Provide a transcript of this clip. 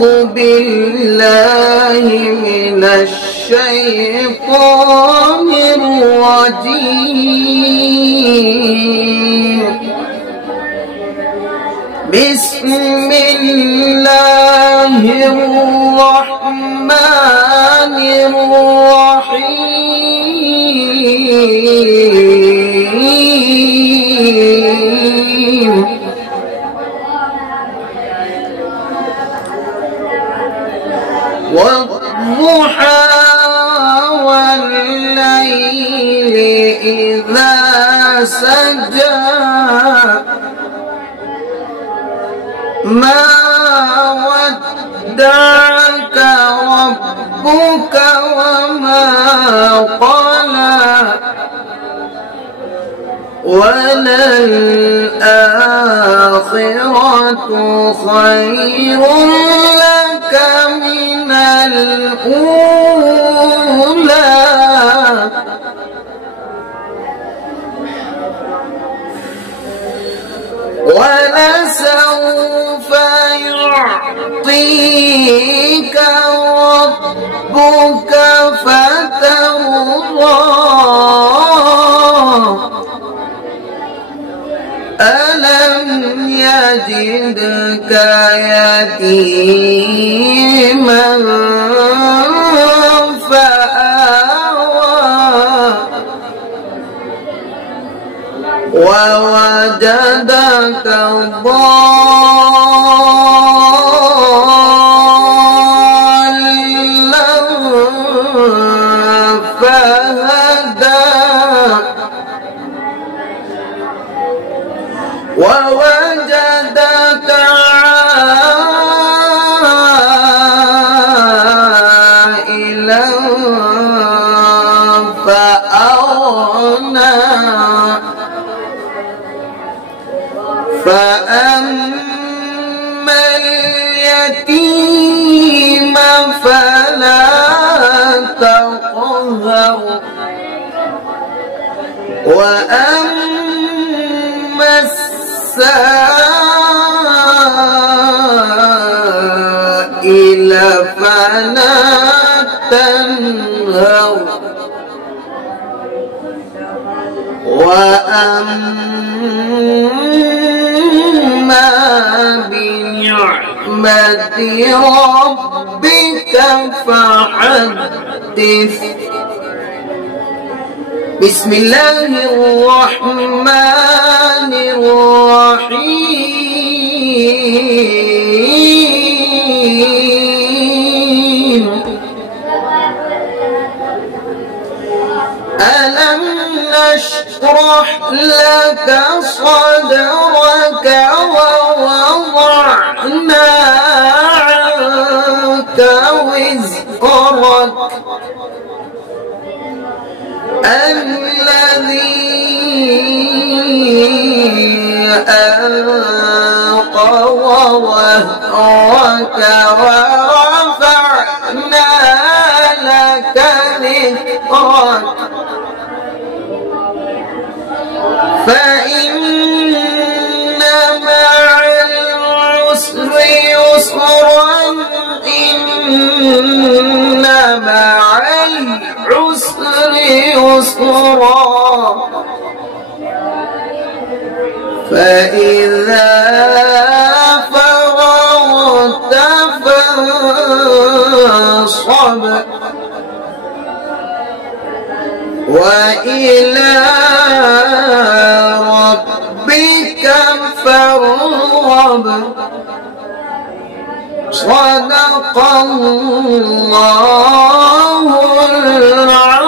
أعوذ بالله من الشيطان الرجيم. بسم الله الرحمن الرحيم. والضحى والليل إذا سجى ما ودعك ربك وما قلى وللآخرة خير لك من الأولى ولسوف يعطيك ربك فترضى ألم يجدك يتيما فآوى ووجدك ضالا فهدى ووجدك عائلا فأغنى فأما اليتيم فلا تقهر وأما السائل فلا تنهر وأما بنعمة ربك فحدث. بسم الله الرحمن الرحيم. ألم نشرح لك صدرك ووضعنا عنك وزرك الذي أنقض ظهرك ورفعنا لك ذكرك فإن مع العسر يسرا إن مع العسر يسرا فإذا فرغت فانصب وإلى ربك فارغب. صدق الله العظيم.